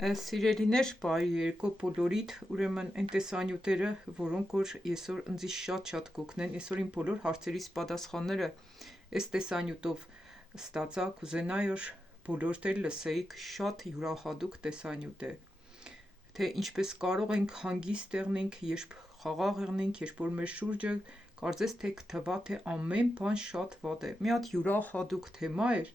Սիրելիներ, բարի երեկո բոլորիդ, ուրեմն այն տեսանյութերը, որոնք որ այսօր ինձ շատ կօգնեն, այսօր իմ բոլոր հարցերիս պատասխանները այս տեսանյութով ստացա, կուզենայի որ բոլորդ էլ լսեիք, շատ յուրահատուկ տեսանյութ է, թե ինչպես կարող ենք հանգիստ եղնենք, երբ խաղաղ եղնենք, երբ որ մեր շուրջը կարծես թե կթվա, թե ամեն բան շատ վատ է, մի հատ յուրահատուկ թեմա էր,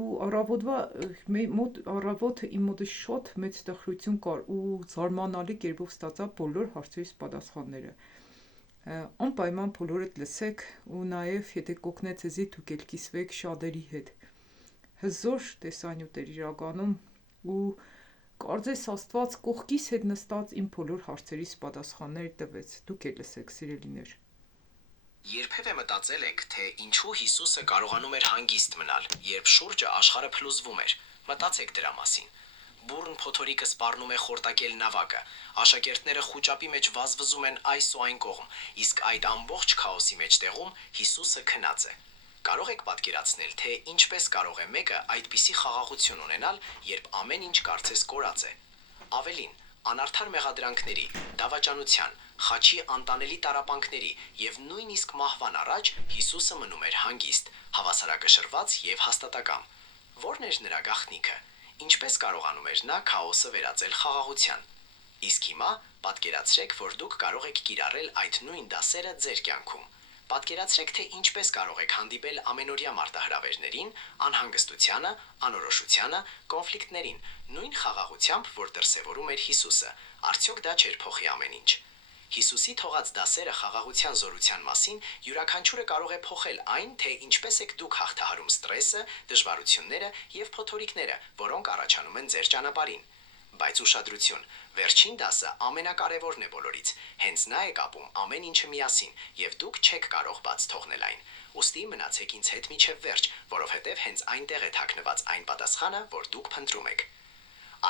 ու առավոտը իմ մոտը շատ մեծ տխրություն կար ու զարմանալի կերպով ստացա բոլոր հարցերիս պատասխանները, անպայման բոլորդ լսեք ու նաև եթե կօգնե ձեզի դուք էլ կիսվեք շատերի հետ, հզոր տեսանյութ էր իրականում ու կարծես Աստված կողքիս հետ նստած իմ բոլոր հարցերիս պատասխաններ տվեց, դուք էլ լսեք սիրելիներ: Երբևէ մտածել եք, թե ինչու Հիսուսը կարողանում էր հանգիստ մնալ, երբ շուրջը աշխարհը փլուզվում էր, մտածեք դրա մասին: Բուռն փոթորիկը սպառնում է խորտակել նավակը, աշակերտները խուճապի մեջ վազվզում են այս ու այն կողմ, իսկ այդ ամբողջ քաոսի մեջտեղում Հիսուսը քնած է: Կարող եք պատկերացնել, թե ինչպես կարող է մեկը այդպիսի խաղաղություն ունենալ, երբ ամեն ինչ կարծես կորած է: Ավելին, անարդար մեղադրանքների, դավաճանության, խաչի անտանելի տառապանքների և նույնիսկ մահվան առաջ Հիսուսը մնում էր հանգիստ, հավասարակշռված և հաստատակամ: Ո՞րն էր նրա գաղտնիքը: Ինչպես կարողանում էր նա քաոսը վերածել խաղաղության: Իսկ հիմա պատկերացրեք, որ դուք կարող եք կիրառել այդ նույն դասերը ձեր կյանքում: Պատկերացրեք, թե ինչպես կարող եք հանդիպել ամենօրյա մարտահրավերներին, անհանգստությանը, անորոշությանը, կոնֆլիկտներին, նույն խաղաղությամբ, որ դրսևորում էր Հիսուսը: Արդյոք դա չէր փոխի ամեն ինչ: Հիսուսի թողած դասերը խաղաղության զորության մասին յուրաքանչյուրը կարող է փոխել այն, թե ինչպես եք դուք հաղթահարում սթրեսը, դժվարությունները և փոթորիկները, որոնք առաջանում են ձեր ճանապարհին: Բայց ուշադրություն, վերջին դասը ամենակարևորն է բոլորից, հենց նա է կապում ամեն ինչը միասին և դուք չեք կարող բաց թողնել այն: Ուստի մնացեք ինձ հետ մինչև վերջ, որովհետև հենց այնտեղ է թաքնված այն պատասխանը, որ դուք փնտրում եք: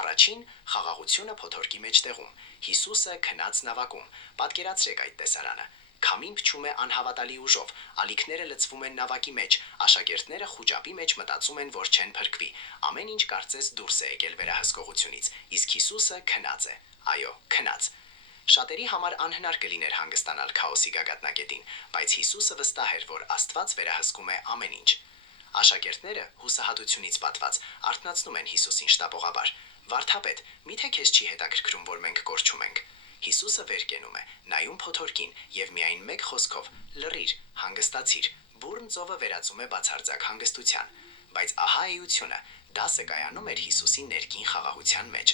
Առաջին՝ խաղաղությունը փոթորկի մեջտեղում, Հիսուսը քնած նավակում: Պատկերացրեք այդ տեսարանը: Քամին փչում է անհավատալի ուժով, ալիքները լցվում են նավակի մեջ, աշակերտները խուճապի մեջ մտածում են, որ չեն փրկվի, ամեն ինչ կարծես դուրս է եկել վերահսկողությունից, իսկ Հիսուսը քնած է, այո, քնած: Շատերի համար անհնար կլիներ հանգստանալ քաոսի գագաթնակետին, բայց Հիսուսը վստահ էր, որ Աստված վերահսկում է ամեն ինչ: Աշակերտները, հուսահատությունից պատված, արթնացնում են Հիսուսին շտապողաբար: Վարդապետ, միթե քեզ չի հետաքրքրում, որ մենք կորչում ենք: Հիսուսը վեր կենում է, նայում փոթորկին և միայն մեկ խոսքով՝ լռիր, հանգստացիր, բուռն ծովը վերածում է բացարձակ հանգստության: Բայց ահա էությունը, դասը կայանում էր Հիսուսի ներքին խաղաղության մեջ: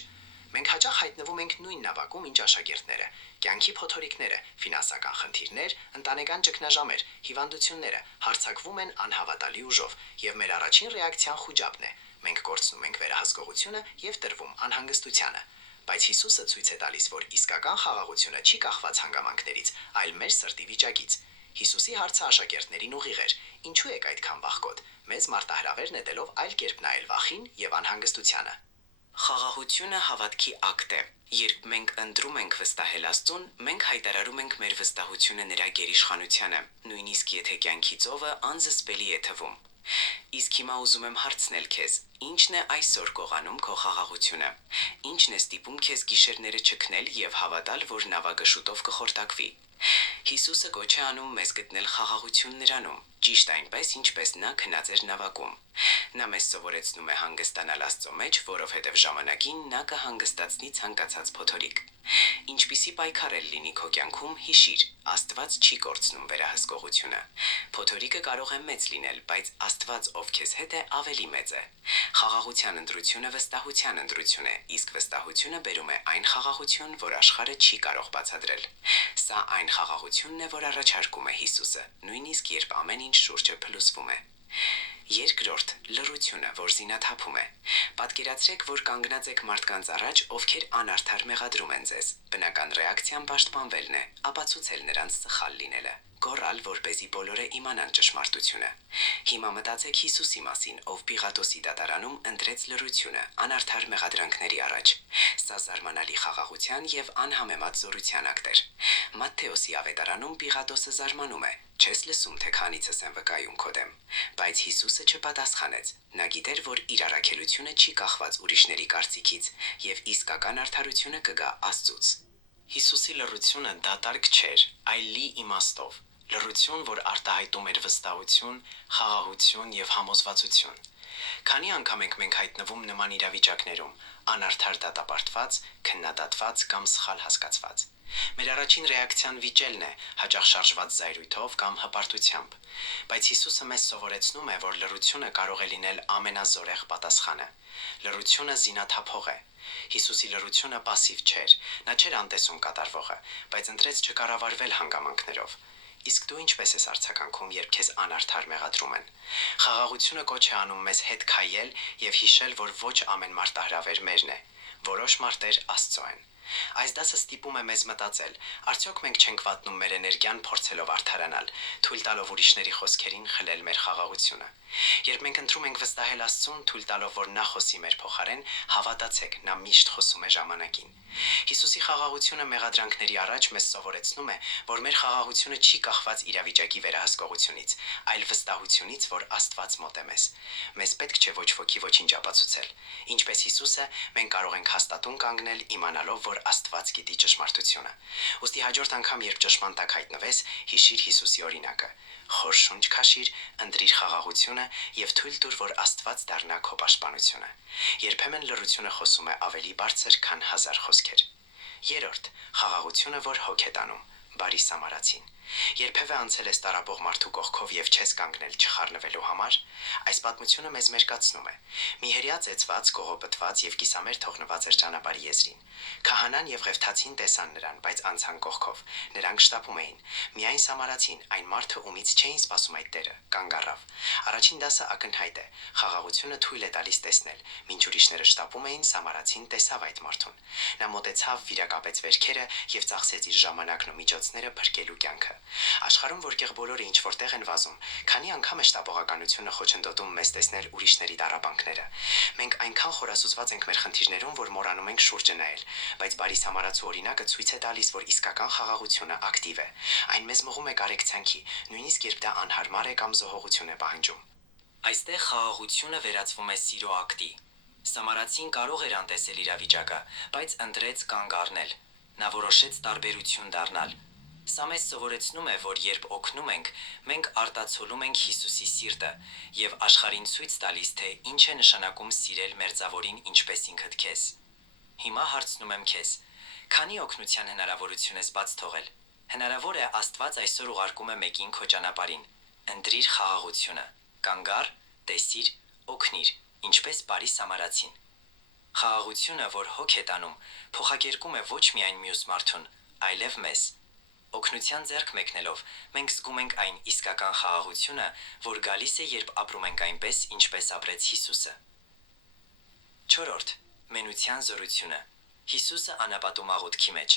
Մենք հաճախ հայտնվում ենք նույն նավակում, ինչ աշակերտները: Կյանքի փոթորիկները, ֆինանսական խնդիրներ, ընտանեկան ճգնաժամեր, հիվանդությունները հարձակվում են անհավատալի ուժով և մեր առաջին ռեակցիան խուճապն է: Մենք կորցնում ենք վերահսկողությունը և տրվում անհանգստությանը: Բայց Հիսուսը ցույց է տալիս, որ իսկական խաղաղությունը չի կախված հանգամանքներից, այլ մեր սրտի վիճակից: Հիսուսի հարցը աշակերտներին ուղիղ էր. ինչու եք այդքան վախկոտ: Մեզ մարտահրավեր նետելով այլ կերպ նայել վախին և անհանգստությանը: Խաղաղությունը հավատքի ակտ է: Երբ մենք ընտրում ենք վստահել Աստծուն, մենք հայտարարում ենք մեր վստահությունը նրա գերիշխանությանը, նույնիսկ եթե կյանքի ծովը անզսպելի է թվում: Իսկ հիմա ուզում եմ հարցնել քեզ. ի՞նչն է այսօր գողանում քո խաղաղությունը: Ի՞նչն է ստիպում քեզ գիշերները չքնել և հավատալ, որ նավակը շուտով կխորտակվի: Հիսուսը կոչ է անում մեզ գտնել խաղաղություն Նրանում, ճիշտ այնպես, ինչպես նա քնած էր նավակում: Նա մեզ սովորեցնում է հանգստանալ Աստծո մեջ, որովհետև ժամանակին նա կհանգստացնի ցանկացած փոթորիկ: Ինչպիսի պայքար էլ լինի քո կյանքում, հիշիր, Աստված չի կորցնում վերահսկողությունը: Փոթորիկը կարող է մեծ լինել, բայց Աստված, ով քեզ հետ է, ավելի մեծ է: Խաղաղության ընտրությունը վստահության ընտրություն է, իսկ վստահությունը բերում է այն խաղաղություն, որ աշխարհը չի կարող բացատրել: Սա այն խաղաղությունն է, որ առաջարկում է Հիսուսը, նույնիսկ երբ ամեն ինչ շուրջը փլուզվում է: Երկրորդ՝ լռությունը, որ զինաթափում է: Պատկերացրեք, որ կանգնած եք մարդկանց առաջ, ովքեր անարդար մեղադրում են ձեզ, Բնական ռեակցիան պաշտպանվելն է, ապացուցել նրանց սխալ լինելը, գոռալ, որպեսզի բոլորը իմանան ճշմարտությունը։ Հիմա մտածեք Հիսուսի մասին, ով Պիղատոսի դատարանում ընտրեց լռությունը անարդար մեղադրանքների առաջ։ Սա զարմանալի խաղաղության եւ անհամեմատ զորության ակտ էր։ Մատթեոսի ավետարանում Պիղատոսը զարմանում է. «Չես լսում, թե քանիցս եմ վկայում քո դեմ»։ Բայց Հիսուսը չպատասխանեց։ Նա գիտեր, որ իր առաքելությունը չի կախված ուրիշների կարծիքից եւ իսկական արդարությունը կգա Աստծուց։ Հիսուսի լռությունը դատարկ չէր, այլ լի իմաստով։ Լռություն, որ արտահայտում էր վստահություն, խաղաղություն եւ համոզվածություն։ Քանի անգամ ենք մենք հայտնվում նման իրավիճակներում, անարդար դատապարտված, քննադատված կամ սխալ հասկացված։ Մեր առաջին ռեակցիան վիճելն է, հաճախ շարժված զայրույթով կամ հպարտությամբ։ Բայց Հիսուսը մեզ սովորեցնում է, որ լռությունը կարող է լինել ամենազորեղ պատասխանը։ Լռությունը զինաթափող է։ Հիսուսի լռությունը պասիվ չէր, նա չէր անտեսում կատարվողը, բայց ընտրեց չկառավարվել հանգամանքներով։ Իսկ դու ինչպես ես արձագանքում, երբ քեզ անարդար մեղադրում են։ Խաղաղությունը կոչ է անում մեզ հետ քայել եւ հիշել, որ ոչ ամեն մարտահրավեր մերն է։ Որոշ մարտեր Աստծո են։ Այս դասը ստիպում է մեզ մտածել. արդյոք մենք չենք վատնում մեր էներգիան փորձելով արդարանալ, թույլ տալով ուրիշների խոսքերին խլել մեր խաղաղությունը։ Երբ մենք ընտրում ենք վստահել Աստծուն, թույլ տալով, որ նա խոսի մեր փոխարեն, հավատացեք, նա միշտ խոսում է ժամանակին։ Հիսուսի խաղաղությունը մեղադրանքների առաջ մեզ սովորեցնում է, որ մեր խաղաղությունը չի կախված իրավիճակի վերահսկողությունից, այլ վստահությունից, որ Աստված մոտ է մեզ։ Մեզ պետք չէ ոչ ոքի ոչինչ ապացուցել։ Ինչպես Հիսուսը, մենք կարող ենք հաստատուն կանգնել, իմանալով, որ Աստված գիտի ճշմարտությունը։ Ուստի հաջորդ անգամ, երբ ճշմարտ տակ հայտնվես, հիշիր Հիսուսի օրինակը։ Խոր շունչ քաշիր, ընտրիր խաղաղությունը եւ թույլ տուր, որ Աստված դառնա քո պաշտպանությունը։ Երբեմն լռությունը խոսում է ավելի բարձր, քան 1000 խոսքեր։ Երրորդ, խաղաղությունը, որ հոգ է տանում, բարի սամարացին։ Երբևէ անցել ես տարապող մարդու կողքով եւ չես կանգնել չխառնվելու համար։ Այս պատմությունը մեզ մերկացնում է։ Մի հրյա ծեծված, կողոպտված եւ կիսամերթ թողնված էր ճանապարհի եզրին։ Քահանան եւ Ղևթացին տեսան նրան, բայց անցան կողքով։ Նրանք շտապում էին։ Միայն սամարացին, այն մարդը, ումից չէին սպասում այդ տերը, կանգ առավ։ Առաջին դասը ակնհայտ է։ Խաղաղությունը թույլ է տալիս տեսնել։ Մինչ ուրիշները շտապում էին, սամարացին տեսավ այդ մարդուն։ Նա մոտեցավ, վիրակապեց վերքերը եւ ծախսեց իր ժամանակն ու միջոցները փրկելու կյանքը։ Աշխարհում, որտեղ բոլորը ինչ որտեղ են վազում, քանի անգամ է շտապողականությունը խոչընդոտում մեզ տեսնել ուրիշների տառապանքները։ Մենք այնքան խորասուզված ենք մեր խնդիրներում, որ մոռանում ենք շուրջը նայել, բայց բարի սամարացու օրինակը ցույց է տալիս, որ իսկական խաղաղությունը ակտիվ է։ Այն մեզ մղում է կարեկցանքի, նույնիսկ երբ դա անհարմար է կամ զոհողություն է պահանջում։ Այստեղ խաղաղությունը վերածվում է սիրո ակտի։ Սամարացին կարող էր անտեսել իրավիճակը, բայց ընտրեց կանգ առնել։ Նա որոշեց տարբերություն դառնալ։ Սա մեզ սովորեցնում է, որ երբ օգնում ենք, մենք արտացոլում ենք Հիսուսի սիրտը եւ աշխարհին ցույց տալիս, թե ինչ է նշանակում սիրել մերձավորին ինչպես ինքդ քեզ։ Հիմա հարցնում եմ քեզ. քանի օգնության հնարավորություն ես բաց թողել։ Հնարավոր է Աստված այսօր ուղարկում է մեկին քո ճանապարհին։ Ընտրիր խաղաղությունը, կանգ առ, տեսիր, օգնիր, ինչպես բարի սամարացին։ Խաղաղությունը, որ հոգ է տանում, փոխակերպում է ոչ միայն մյուս մարդուն, այլև մեզ։ Օգնության ձեռք մեկնելով, մենք զգում ենք այն իսկական խաղաղությունը, որ գալիս է, երբ ապրում ենք այնպես, ինչպես ապրեց Հիսուսը։ Չորրորդ. մենության զորությունը։ Հիսուսը անապատում աղոթքի մեջ։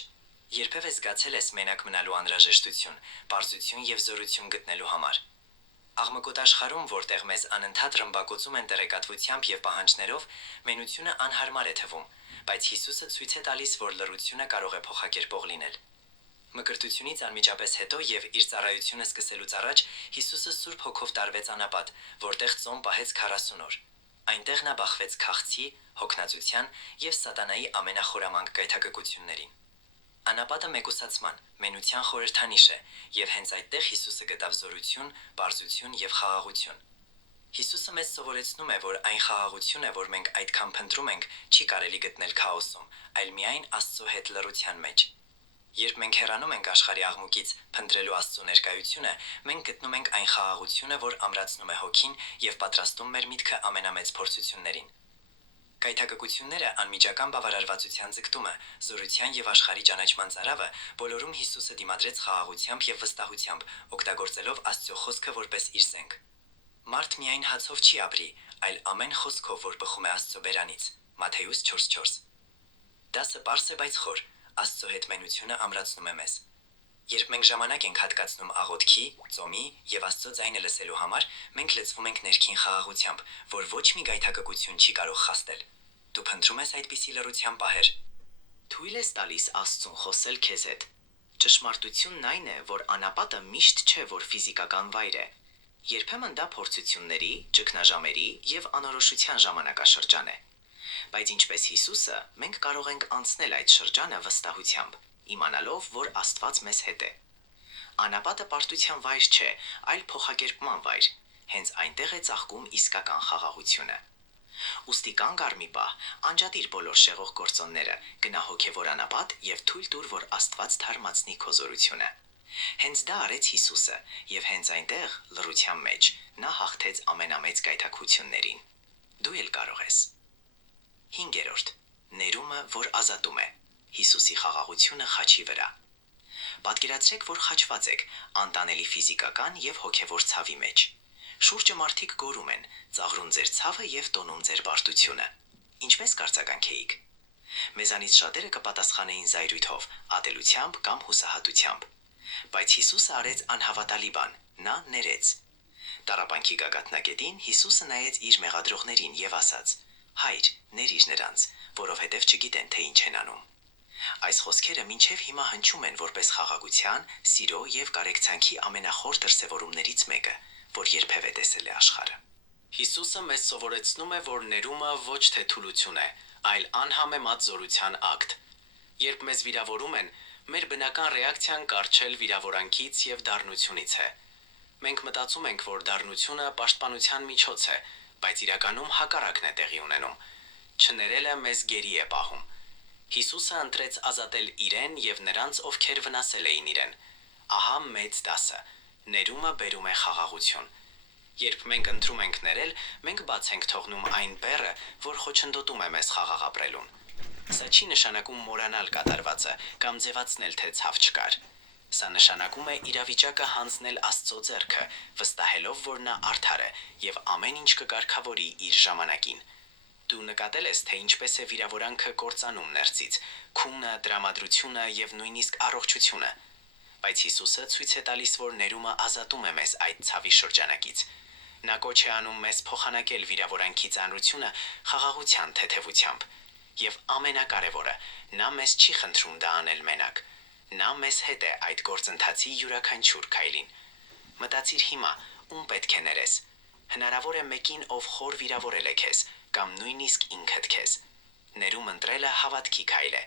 Երբևէ զգացել ես մենակ մնալու անհրաժեշտություն, պարզություն եւ զորություն գտնելու համար։ Աղմկոտ աշխարհում, որտեղ մեզ անընդհատ ռմբակոծում են տեղեկատվությամբ եւ պահանջներով, մենությունը անհարմար է թվում, բայց Հիսուսը ցույց է տալիս, որ լռությունը կարող է փոխակերպող լինել։ Մկրտությունից անմիջապես հետո եւ իր ծառայությունը սկսելուց առաջ Հիսուսը Սուրբ Հոգով տարվեց անապատ, որտեղ ծոմ պահեց 40 օր։ Այնտեղ նա բախվեց քաղցի, հոգնածության եւ սատանայի ամենախորամանկ կայթակղություններին։ Անապատը մեկուսացման, մենության խորհրդանիշ է, եւ հենց այդտեղ Հիսուսը գտավ զորություն, պարզություն եւ խաղաղություն։ Հիսուսը մեզ սովորեցնում է, որ այն խաղաղությունը, որ մենք այդքան փնտրում ենք, չի կարելի գտնել քաոսում, այլ միայն Աստծո հետ լռության մեջ։ Երբ մենք հեռանում ենք աշխարհի աղմուկից, փնտրելու Աստծո ներկայությունը, մենք գտնում ենք այն խաղաղությունը, որ ամրացնում է հոգին եւ պատրաստում մեր միտքը ամենամեծ փորձություններին։ Կայթակղությունները, անմիջական բավարարվածության ձգտումը, զորության եւ աշխարհի ճանաչման ծարավը բոլորում Հիսուսը դիմադրեց խաղաղությամբ եւ վստահությամբ, օգտագործելով Աստծո խոսքը որպես իր զենք։ Մարդ միայն հացով չի ապրի, այլ ամեն խոսքով, որ բխում է Աստծո բերանից։ Մատթեոս 4:4։ Դասը պարզ է, բայց խոր։ Աստծո հետ մենությունը ամրացնում է մեզ։ Երբ մենք ժամանակ ենք հատկացնում աղոթքի, ծոմի եւ Աստծո ձայնը լսելու համար, մենք լցվում ենք ներքին խաղաղությամբ, որ ոչ մի գայթակղություն չի կարող խաստել։ Դու փնտրում ես այդպիսի լռության պահեր։ Թույլ ես տալիս Աստծուն խոսել քեզ հետ։ Ճշմարտությունն այն է, որ անապատը միշտ չէ, որ ֆիզիկական վայր է։ Երբեմն դա փորձությունների, ճգնաժամերի եւ անորոշության ժամանակաշրջան է։ Բայց ինչպես Հիսուսը, մենք կարող ենք անցնել այդ շրջանը վստահությամբ, իմանալով, որ Աստված մեզ հետ է։ Անապատը պարտության վայր չէ, այլ փոխակերպման վայր։ Հենց այնտեղ է ծաղկում իսկական խաղաղությունը։ Ուստի կանգ առ մի պահ, անջատիր բոլոր շեղող գործոնները, գնա հոգևոր անապատ եւ թույլ տուր, որ Աստված թարմացնի քո զորությունը։ Հենց դա արեց Հիսուսը, եւ հենց այնտեղ, լռության մեջ, նա հաղթեց ամենամեծ գայթակղություններին։ Դու էլ կարող ես։ 5. Ներումը, որ ազատում է։ Հիսուսի խաղաղությունը խաչի վրա։ Պատկերացրեք, որ խաչված եք անտանելի ֆիզիկական եւ հոգևոր ցավի մեջ։ Շուրջը մարդիկ գոռում են, ծաղրում ձեր ցավը եւ տոնում ձեր բարդությունը։ Ինչպես կարծականքեիք։ Մեզանից շատերը կպատասխանեին զայրույթով, ատելությամբ կամ հուսահատությամբ։ Բայց Հիսուսը արեց անհավատալի բան, նա ներեց։ Տառապանքի գագաթնակետին Հիսուսը նայեց իր մեղադրողներին եւ ասաց. «Հայր, ներիր նրանց, որովհետեւ չգիտեն, թե ինչ են անում»։ Այս խոսքերը մինչև հիմա հնչում են որպես խաղաղության, սիրո եւ կարեկցանքի ամենախոր դրսևորումներից մեկը, որ երբևէ տեսել է աշխարհը։ Հիսուսը մեզ սովորեցնում է, որ ներումը ոչ թե թուլություն է, այլ անհամեմատ զորության ակտ։ Երբ մեզ վիրավորում են, մեր բնական ռեակցիան կառչել վիրավորանքից եւ դառնությունից է։ Մենք մտածում ենք, որ դառնությունը պաշտպանության միջոց է, բայց իրականում հակառակն է տեղի ունենում։ Չներելը մեզ գերի է պահում։ Հիսուսը ընտրեց ազատել իրեն եւ նրանց, ովքեր վնասել էին իրեն։ Ահա մեծ դասը։ Ներումը բերում է խաղաղություն։ Երբ մենք ընտրում ենք ներել, մենք բաց ենք թողնում այն բեռը, որ խոչընդոտում է մեզ խաղաղ ապրելուն։ Սա չի նշանակում մոռանալ կատարվածը կամ ձևացնել, թե ցավ չկար։ Սա նշանակում է իրավիճակը հանձնել Աստծո ձեռքը, վստահելով, որ նա արդար է եւ ամեն ինչ կկարգավորի իր ժամանակին։ Դու նկատել ես, թե ինչպես է վիրավորանքը կործանում ներսից, քունը, տրամադրությունը եւ նույնիսկ առողջությունը։ Բայց Հիսուսը ցույց է տալիս, որ ներումը ազատում է մեզ այդ ցավի շրջանակից։ Նա կոչ է անում մեզ փոխանակել վիրավորանքի ծանրությունը խաղաղության թեթևությամբ։ Եվ ամենակարևորը, նա մեզ չի խնդրում դա անել մենակ։ Նա մեզ հետ է այդ գործընթացի յուրաքանչյուր քայլին։ Մտածիր հիմա, ում պետք է ներես։ Հնարավոր է մեկին, ով խոր վիրավորել է քեզ, կամ նույնիսկ ինքդ քեզ։ Ներում ընտրելը հավատքի քայլ է։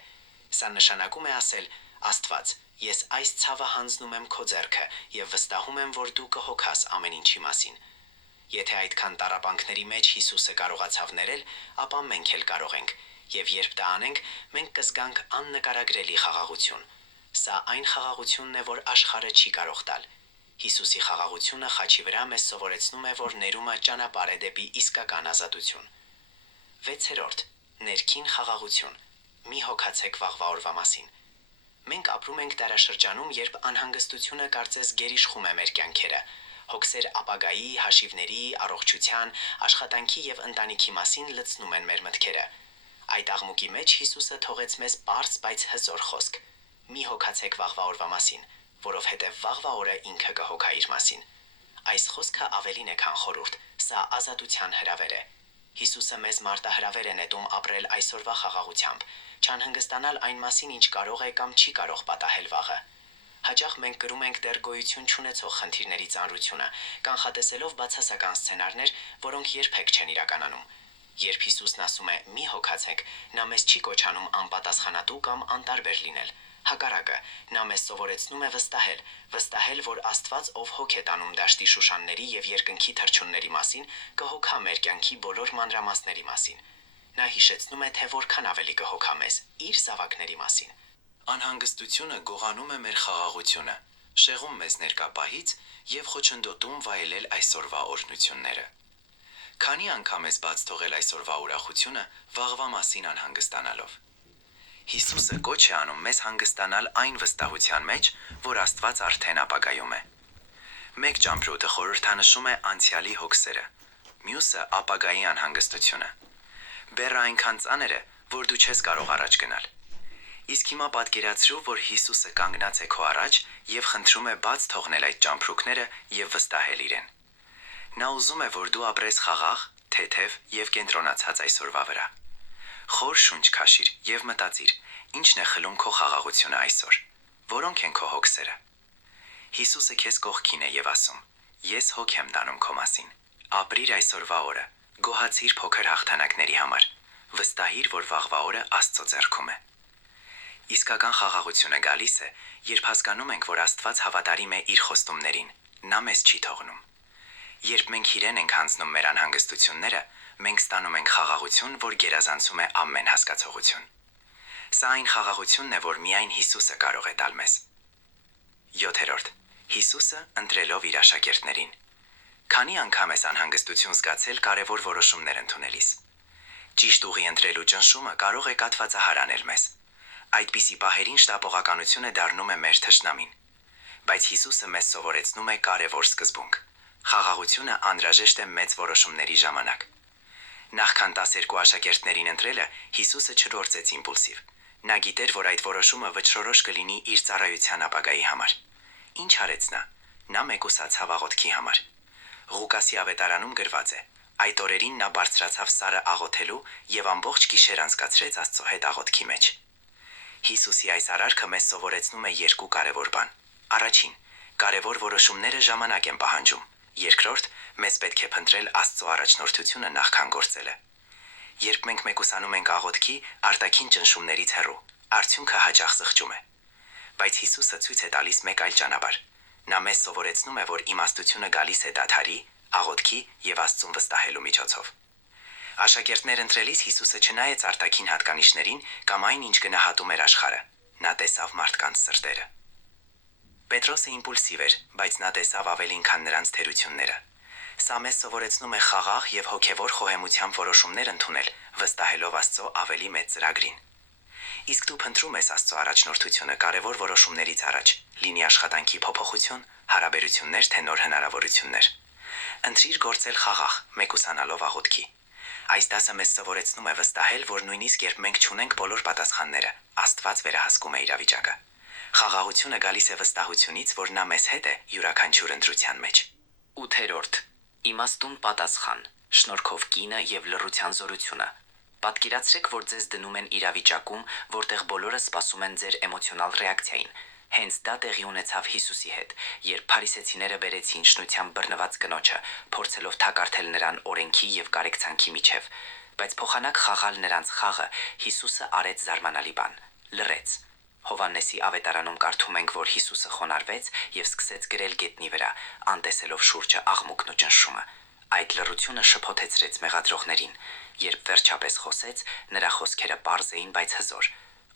Սա նշանակում է ասել. Աստված, ես այս ցավը հանձնում եմ քո ձեռքը եւ վստահում եմ, որ դու կհոգաս ամեն ինչի մասին։ Եթե այդքան տառապանքների մեջ Հիսուսը կարողացավ ներել, ապա մենք էլ կարող ենք, եւ երբ դա անենք, մենք կզգանք աննկարագրելի խաղաղություն։ Սա այն խաղաղությունն է, որ աշխարհը չի կարող տալ։ Հիսուսի խաղաղությունը խաչի վրա մեզ սովորեցնում է, որ ներումը ճանապարհ է դեպի իսկական ազատություն։ 6. Ներքին խաղաղություն։ Մի հոգացեք վաղվա օրվա մասին։ Մենք ապրում ենք դարաշրջանում, երբ անհանգստությունը կարծես գերիշխում է մեր կյանքերը։ Հոգսեր ապագայի, հաշիվների, առողջության, աշխատանքի եւ ընտանիքի մասին լցնում են մեր մտքերը։ Այդ աղմուկի մեջ Հիսուսը թողեց մեզ պարզ, բայց հզոր խոսք. «Մի հոգացեք վաղվա օրվա մասին, որովհետեւ վաղվա օրը ինքը կհոգա իր մասին»։ Այս խոսքը ավելին է, քան խորհուրդ, սա ազատության հրավեր է։ Հիսուսը մեզ մարտահրավեր է նետում ապրել այսօրվա խաղաղությամբ, չանհանգստանալ այն մասին, ինչ կարող է կամ չի կարող պատահել վաղը։ Հաճախ մենք կրում ենք դեռ գոյություն չունեցող խնդիրների ծանրությունը, կանխատեսելով բացասական սցենարներ, որոնք երբեք չեն իրականանում։ Երբ Հիսուսն ասում է՝ «Մի հոգացեք», նա մեզ չի կոչանում անպատասխանատու կամ անտարբեր լինել։ Հակառակը, նա մեզ սովորեցնում է վստահել, որ Աստված, ով հոգ է տանում դաշտի շուշանների եւ երկնքի թռչունների մասին, կհոգա մեր կյանքի բոլոր մանրամասների մասին։ Նա հիշեցնում է, թե որքան ավելի կհոգա մեզ իր զավակների մասին։ Անհանգստությունը գողանում է մեր խաղաղությունը, շեղում մեզ ներկա պահից եւ խոչընդոտում վայելել այսօրվա օրհնությունները։ Քանի անգամ ես բաց թողել այսօրվա ուրախությունը վաղվա մասին անհանգստանալով։ Հիսուսը կոչ է անում մեզ հանգստանալ այն վստահության մեջ, որ Աստված արդեն ապագայում է։ Մեկ ճամփրուտը խորհրդանշում է անցյալի հոգսերը, մյուսը ապագայի անհանգստությունը։ Բեռը այնքան ծանր է, որ դու չես կարող առաջ գնալ։ Իսկ հիմա պատկերացրու, որ Հիսուսը կանգնած է քո առաջ եւ խնդրում է բաց թողնել այդ ճամփրուկները եւ վստահել իրեն։ Նա ուզում է, որ դու ապրես խաղաղ, թեթև եւ կենտրոնացած այսօրվա վրա։ Խոր շունչ քաշիր եւ մտածիր, ինչն է խլում քո խաղաղությունը այսօր։ Որոնք են քո հոգսերը։ Հիսուսը քեզ կողքին է եւ ասում. Ես հոգ եմ դանում քո մասին։ Ապրիր այսօրվա օրը, գոհացիր փոքր հաղթանակների համար, վստահիր, որ վաղվա օրը Աստծո ձեռքում է։ Իսկական խաղաղությունը գալիս է, երբ հասկանում ենք, որ Աստված հավատարիմ է իր խոստումներին, նա մեզ չի թողնում։ Երբ մենք իրեն ենք հանձնում մեր անհանգստությունները, մենք ստանում ենք խաղաղություն, որ գերազանցում է ամեն հասկացողություն։ Սա այն խաղաղությունն է, որ միայն Հիսուսը կարող է տալ մեզ։ 7. Հիսուսը ընտրելով իր աշակերտներին։ Քանի անգամ ես անհանգստություն զգացել կարևոր որոշումներ ընդունելիս։ Ճիշտ ուղի ընտրելու ճնշումը կարող է կաթվածահար անել մեզ։ Այդպիսի պահերին շտապողականությունը դառնում է մեր թշնամին։ Բայց Հիսուսը մեզ սովորեցնում է կարևոր սկզբունք։ Խաղաղությունը անհրաժեշտ է մեծ որոշումների ժամանակ։ Նախքան 12 աշակերտներին ընտրելը Հիսուսը չդարձեց իմպուլսիվ։ Նա գիտեր, որ այդ որոշումը վճռորոշ կլինի իր ծառայության ապագայի համար։ Ինչ արեց նա։ Նա մեկուսացավ աղոթքի համար։ Ղուկասի ավետարանում գրված է. այդ օրերին նա բարձրացավ Սարը աղոթելու եւ ամբողջ գիշեր անցկացրեց Աստծո հետ աղոթքի մեջ։ Հիսուսի այս արարքը մեզ սովորեցնում է երկու կարևոր բան։ Առաջին, կարևոր որոշումները ժամանակ են պահանջում։ Երկրորդ, մեզ պետք է փնտրել Աստծո առաջնորդությունը նախքան գործելը։ Երբ մենք մեկուսանում ենք աղոթքի, արտաքին ճնշումներից հեռու, արդյունքը հաճախ զղջում է։ Բայց Հիսուսը ցույց է տալիս մեկ այլ ճանապարհ։ Նա մեզ սովորեցնում է, որ իմաստությունը գալիս է դադարի, աղոթքի եւ Աստծուն վստահելու միջոցով։ Աշակերտներ ընտրելիս Հիսուսը չնայեց արտաքին հատկանիշներին կամ այն, ինչ գնահատում էր աշխարհը։ Նա տեսավ մարդկանց սրտերը։ Պետրոսը իմպուլսիվ էր, բայց նա տեսավ ավելին, քան նրանց թերությունները։ Սա մեզ սովորեցնում է խաղաղ եւ հոգեվոր խոհեմությամբ որոշումներ ընդունել, վստահելով Աստծո ավելի մեծ ծրագրին։ Իսկ դու փնտրում ես Աստծո առաջնորդությունը կարևոր որոշումներից առաջ, լինի աշխատանքի փոփոխություն, հարաբերություններ, թե նոր հնարավորություններ։ Ընտրիր գործել խաղաղ, մեկուսանալով աղոթքի։ Այս դասը մեզ սովորեցնում է վստահել, որ նույնիսկ երբ մենք չունենք բոլոր պատասխանները, Աստված վերահսկում է իրավիճակը։ Խաղաղությունը գալիս է վստահությունից, որ նա մեզ հետ է յուրաքանչյուր ընտրության մեջ։ 8. Իմաստուն պատասխան, շնորհքով կինը եւ լռության զորությունը։ Պատկերացրեք, որ ձեզ դնում են իրավիճակում, որտեղ բոլորը սպասում են ձեր էմոցիոնալ ռեակցիային։ Հենց դա տեղի ունեցավ Հիսուսի հետ, երբ փարիսեցիները բերեցին շնությամբ բռնված կնոջը, փորձելով թակարդել նրան օրենքի եւ կարեկցանքի միջև, բայց փոխանակ խաղալ նրանց խաղը Հիսուսը արեց զարմանալի բան՝ լռեց։ Հովհաննեսի ավետարանում կարդում ենք, որ Հիսուսը խոնարհվեց եւ սկսեց գրել գետնի վրա, անտեսելով շուրջը աղմուկն ու ճնշումը։ Այդ լռությունը շփոթեցրեց մեղադրողներին։ Երբ վերջապես խոսեց, նրա խոսքերը պարզ էին, բայց հզոր։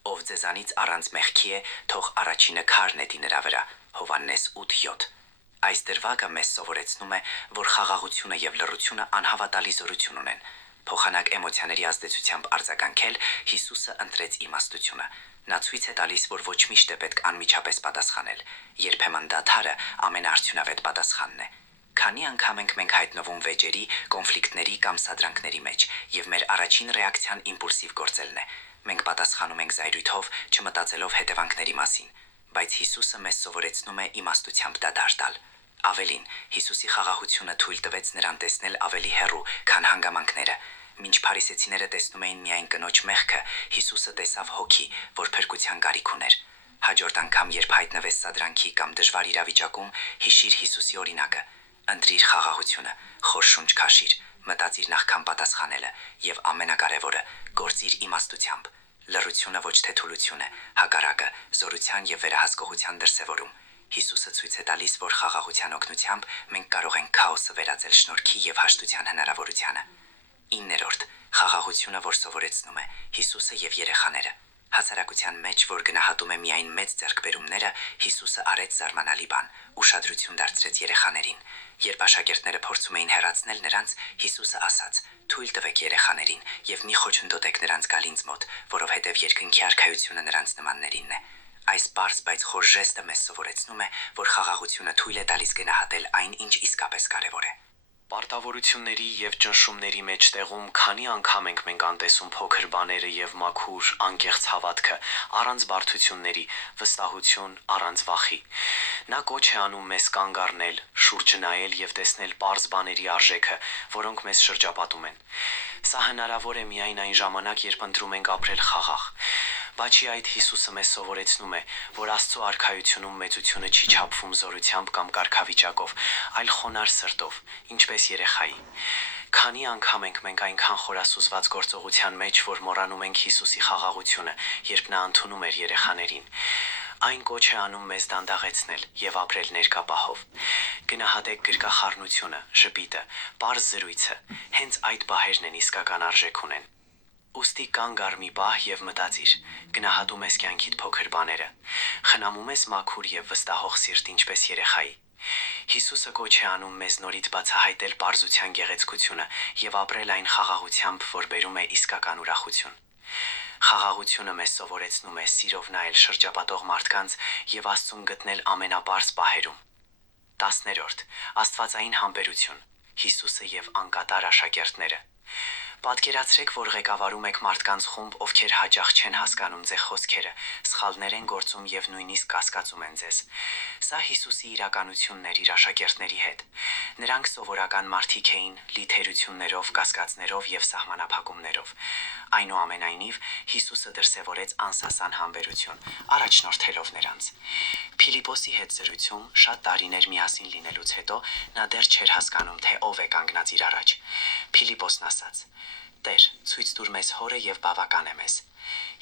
Ով ձեզանից առանց մեղքի է, թող առաջինը քարն էդի նրա վրա։ Հովհաննես 8:7։ Այս դրվագը մեզ սովորեցնում է, որ խաղաղությունը եւ լռությունը անհավատալի զորություն ունեն։ Փոխանակ էմոցիաների ազդեցությամբ արձագանքել Հիսուսը ընտրեց իմաստությունը։ Նա ցույց է տալիս, որ ոչ միշտ է պետք անմիջապես պատասխանել։ Երբեմն դադարը ամենաարդյունավետ պատասխանն է։ Քանի անգամ ենք մենք հայտնվում վեճերի, կոնֆլիկտների կամ սադրանքների մեջ, եւ մեր առաջին ռեակցիան իմպուլսիվ գործելն է։ Մենք պատասխանում ենք զայրույթով, չմտածելով հետևանքների մասին, բայց Հիսուսը մեզ սովորեցնում է իմաստությամբ դադար տալ։ Ավելին, Հիսուսի խաղաղությունը թույլ տվեց նրան տեսնել ավելի հեռու, քան հանգամանքները։ Մինչ փարիսեցիները տեսնում էին միայն կնոջ մեղքը, Հիսուսը տեսավ հոգի, որ փրկության կարիք ուներ։ Հաջորդ անգամ, երբ հայտնվես սադրանքի կամ դժվար իրավիճակում, հիշիր Հիսուսի օրինակը։ Ընտրիր խաղաղությունը, խոր շունչ քաշիր, մտածիր նախքան պատասխանելը եւ ամենակարևորը՝ գործիր իմաստությամբ։ Լռությունը ոչ թե թուլություն է, հակառակը զորության եւ վերահսկողության դրսեւորում։ Հիսուսը ցույց է տալիս, որ խաղաղության օգնությամբ մենք կարող ենք քաոսը վերածել շնորհքի եւ հաշտության հնարավորությանը։ 9. Խաղաղությունը, որ սովորեցնում է Հիսուսը եւ երեխաները։ Հասարակության մեջ, որ գնահատում է միայն մեծ ձեռքբերումները, Հիսուսը արեց զարմանալի բան՝ ուշադրություն դարձրեց երեխաներին։ Երբ աշակերտները փորձում էին հեռացնել նրանց, Հիսուսը ասաց. «Թույլ տվեք երեխաներին եւ մի խոչընդոտեք նրանց գալ ինձ մոտ, որովհետեւ երկնքի արքայությունը նրանց նմաններինն է»։ Այս պարզ բայց խոր ժեստը մեզ սովորեցնում է, որ խաղաղությունը թույլ է տալիս գնահատել այն, ինչ իսկապես կարևոր է։ Պարտավորությունների եւ ճնշումների մեջտեղում քանի անգամ ենք մենք անտեսում փոքր բաները եւ մաքուր, անկեղծ հավատքը, առանց բարդությունների, վստահություն, առանց վախի։ Նա կոչ է անում մեզ կանգ առնել, շուրջը նայել եւ տեսնել պարզ բաների արժեքը, որոնք մեզ շրջապատում են։ Սա հնարավոր է միայն այն ժամանակ, երբ ընտրում ենք ապրել խաղաղ։ Բացի այդ, Հիսուսը մեզ սովորեցնում է, որ Աստծո արքայությունում մեծությունը չի չափվում զորությամբ կամ կարգավիճակով, այլ խոնարհ սրտով, ինչպես երեխայի։ Քանի անգամ ենք մենք այնքան խորասուզված գործողության մեջ, որ մոռանում ենք Հիսուսի խաղաղությունը, երբ նա ընդունում էր երեխաներին։ Այն կոչ է անում մեզ դանդաղեցնել եւ ապրել ներկա պահով։ Գնահատեք գրկախառնությունը, ժպիտը, պարզ զրույցը, հենց այդ բահերն են իսկական արժեք ունեն։ Ուստի կանգ առ մի պահ եւ մտածիր, գնահատում ես կյանքիդ փոքր բաները, խնամում ես մաքուր եւ վստահող սիրտ ինչպես երեխայի։ Հիսուսը կոչ է անում մեզ նորից բացահայտել պարզության գեղեցկությունը եւ ապրել այն խաղաղությամբ, որ բերում է իսկական ուրախություն։ Խաղաղությունը մեզ սովորեցնում է սիրով նայել շրջապատող մարդկանց եւ Աստծուն գտնել ամենապարզ պահերում։ 10-րդ Աստվածային համբերություն, Հիսուսը եւ անկատար աշակերտները։ Պատկերացրեք, որ ղեկավարում եք մարդկանց խումբ, ովքեր հաճախ չեն հասկանում ձեր խոսքերը, սխալներ են գործում եւ նույնիսկ կասկածում են ձեզ։ Սա Հիսուսի իրականությունն էր իր աշակերտների հետ։ Նրանք սովորական մարդիկ էին, լի թերություններով, կասկածներով եւ սահմանափակումներով։ Այնուամենայնիվ, Հիսուսը դրսևորեց անսասան համբերություն, առաջնորդելով նրանց։ Փիլիպոսի հետ զրույցում շատ տարիներ միասին լինելուց հետո նա դեռ չէր հասկանում, թե ով է կանգնած իր առաջ։ Փիլիպոսն ասաց. «Տեր, ցույց տուր մեզ Հորը եւ բավական է մեզ»։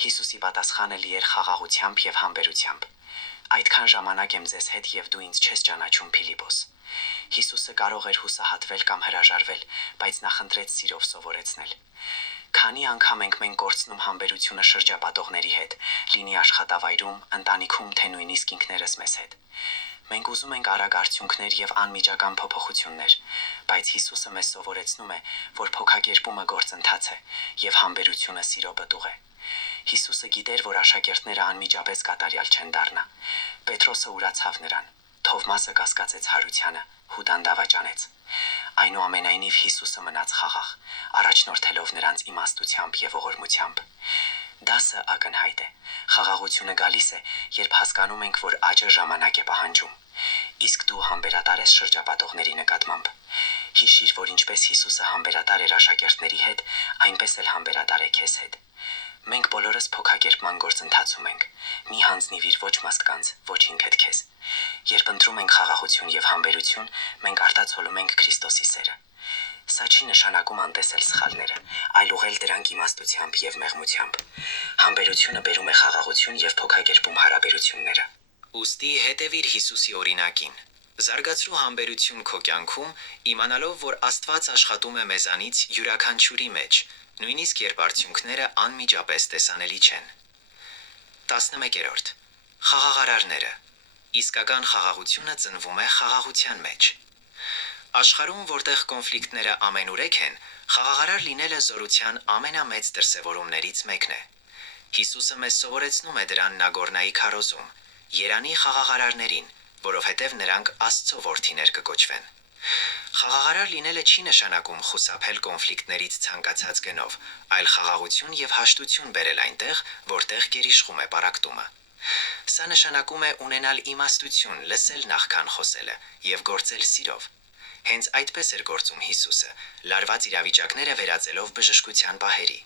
Հիսուսի պատասխանը լի էր խաղաղությամբ եւ համբերությամբ։ Այդքան ժամանակ եմ ձեզ հետ եւ դու ինձ չես ճանաչում, Փիլիպոս։ Հիսուսը կարող էր հուսահատվել կամ հրաժարվել, բայց նա խնդրեց սիրով սովորեցնել։ Քանի անգամ ենք մենք կորցնում համբերությունը շրջապատողների հետ, լինի աշխատավայրում, ընտանիքում, թե նույնիսկ ինքներս մեզ հետ։ Մենք ուզում ենք արագ արդյունքներ եւ անմիջական փոփոխություններ, բայց Հիսուսը մեզ սովորեցնում է, որ փոքակերպումը գործընթաց է եւ համբերությունը սիրո պտուղ է։ Հիսուսը գիտեր, որ աշակերտները անմիջապես կատարյալ չեն դառնա։ Պետրոսը ուրացավ նրան, Թովմասը կասկածեց հարությանը, Հուդան դավաճանեց։ Այնուամենայնիվ Հիսուսը մնաց խաղաղ, առաջնորդելով նրանց իմաստությամբ եւ ողորմությամբ։ Դասը ակնհայտ է։ Խաղաղությունը գալիս է, երբ հասկանում ենք, որ աճը ժամանակ է պահանջում։ Իսկ դու համբերատար ես շրջապատողների նկատմամբ։ Հիշիր, որ ինչպես Հիսուսը համբերատար էր աշակերտների հետ, այնպես էլ համբերատար է քեզ հետ։ Մենք բոլորս փոքակերպման գործընթացում ենք։ Մի հանձնվիր ոչ մարդկանց, ոչ ինքդ քեզ։ Երբ ընտրում ենք խաղաղություն եւ համբերություն, մենք արտացոլում ենք Քրիստոսի սերը։ Սա չի նշանակում անտեսել սխալները, այլ ուղղել դրանք իմաստությամբ եւ մեղմությամբ։ Համբերությունը բերում է խաղաղություն եւ փոքակերպում հարաբերությունները։ Ուստի հետևիր Հիսուսի օրինակին։ Զարգացրու համբերություն քո կյանքում, իմանալով, որ Աստված աշխատում է մեզանից յուրաքանչյուրի մեջ, նույնիսկ երբ արդյունքները անմիջապես տեսանելի չեն։ 11-րդ Խաղաղարարները։ Իսկական խաղաղությունը ծնվում է խաղաղության մեջ։ Աշխարհում, որտեղ կոնֆլիկտները ամենուրեք են, խաղաղարար լինելը զորության ամենամեծ դրսևորումներից մեկն է։ Հիսուսը մեզ սովորեցնում է դրան Նագորնայի քարոզում։ Երանի խաղաղարարներին, որովհետև նրանք Աստծո որդիներ կկոչվեն։ Խաղաղարար լինելը չի նշանակում խուսափել կոնֆլիկտներից ցանկացած գնով, այլ խաղաղություն եւ հաշտություն բերել այնտեղ, որտեղ գերիշխում է պառակտումը։ Սա նշանակում է ունենալ իմաստություն, լսել նախքան խոսելը եւ գործել սիրով։ Հենց այդպես էր գործում Հիսուսը, լարված իրավիճակները վերածելով բժշկության պահերի։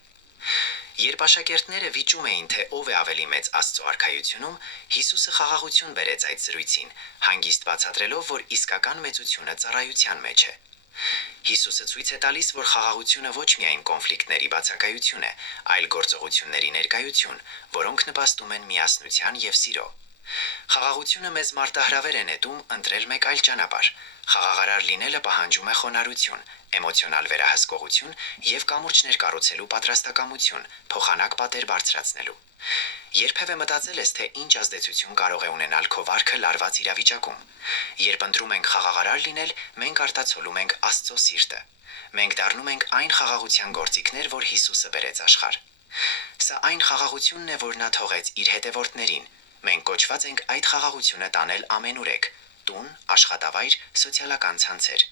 Երբ աշակերտները վիճում էին, թե ով է ավելի մեծ Աստծո արքայությունում, Հիսուսը խաղաղություն բերեց այդ զրույցին, հանգիստ բացատրելով, որ իսկական մեծությունը ծառայության մեջ է։ Հիսուսը ցույց է տալիս, որ խաղաղությունը ոչ միայն կոնֆլիկտների բացակայություն է, այլ գործողությունների ներկայություն, որոնք նպաստում են միասնության եւ սիրո։ Խաղաղությունը մեզ մարտահրավեր է նետում ընտրել մեկ այլ ճանապարհ։ Խաղաղարար լինելը պահանջում է խոնարհություն, էմոցիոնալ վերահսկողություն եւ կամուրջներ կառուցելու պատրաստակամություն, փոխանակ պատեր բարձրացնելու։ Երբևէ մտածել ես, թե ինչ ազդեցություն կարող է ունենալ քո վարքը լարված իրավիճակում։ Երբ ընտրում ենք խաղաղարար լինել, մենք արտացոլում ենք Աստծո սիրտը։ Մենք դառնում ենք այն խաղաղության գործիքներ, որ Հիսուսը բերեց աշխարհ։ Սա այն խաղաղությունն է, որ նա թողեց իր հետևորդներին։ Մենք կոչված ենք այդ խաղաղությունը տանել ամենուրեք՝ տուն, աշխատավայր, սոցիալական ցանցեր։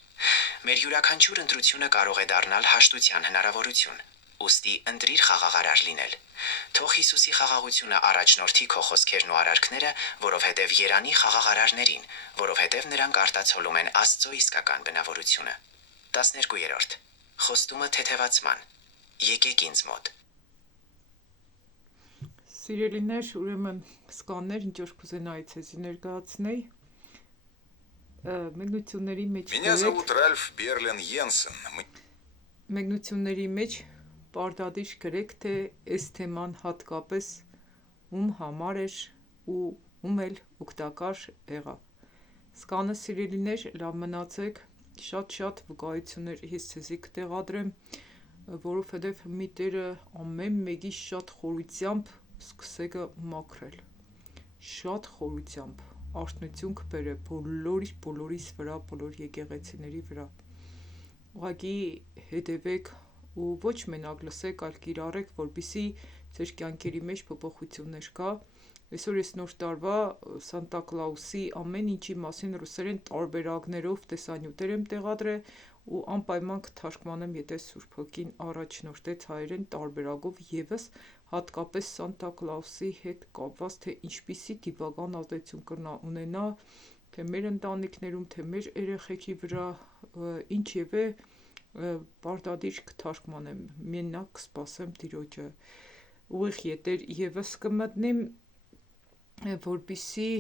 Մեր յուրաքանչյուր ընտրությունը կարող է դառնալ հաշտության հնարավորություն։ Ուստի ընտրիր խաղաղարար լինել։ Թող Հիսուսի խաղաղությունը առաջնորդի քո խոսքերն ու արարքները, որովհետև երանի խաղաղարարներին, որովհետև նրանք արտացոլում են Աստծո իսկական բնավորությունը։ 12. Խոստումը թեթևացման։ Եկեք ինձ մոտ։ Սիրելիներ, ուրեմն սկաններ, ինչ որ կուզենայի ցեզի ներկայացնեի, մեկնությունների մեջ Меня зовут Ральф Берлин Йенсен. մեկնությունների մեջ պարտադիր գրեք, թե այս թեման հատկապես ում համար էր ու ում էլ օգտակար եղավ։ Սկանը սիրելիներ, լավ մնացեք, շատ վկայություններ ես ցեզի կտեղադրեմ, որովհետև մի Տերը ամեն մեկի շատ խորությամբ սկսեգը մաքրել, շատ խորությամբ արթնություն կբերե բոլորիս վրա, բոլոր եկեղեցիների վրա։ Ուղղակի հետևեք ու ոչ մենակ լսեք, այլ կիրառեք, որպեսզի ձեր կյանքերի մեջ փոփոխություններ կա։ Այսօր ես նոր տարվա Սանտա Կլաուսի ամեն ինչի մասին ռուսերեն տարբերակներով տեսանյութեր եմ տեղադրել ու անպայման կթարգմանեմ, եթե Սուրբ Հոգին առաջնորդեց հայերեն տարբերակով եւս հատկապես Սանտա Կլաուսի հետ կապված, թե ինչպիսի դիվական ազդեցություն կրնա ունենա, թե մեր ընտանիքներում, թե մեր երեխեքի վրա, ինչևէ պարտադիր կթարգմանեմ, մենակ կսպասեմ Տիրոջը, ուղիղ եթեր եւս կմտնեմ, որպեսզի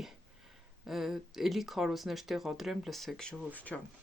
էլի քարոզներ տեղադրեմ, լսեք ժողովուրդ ջան։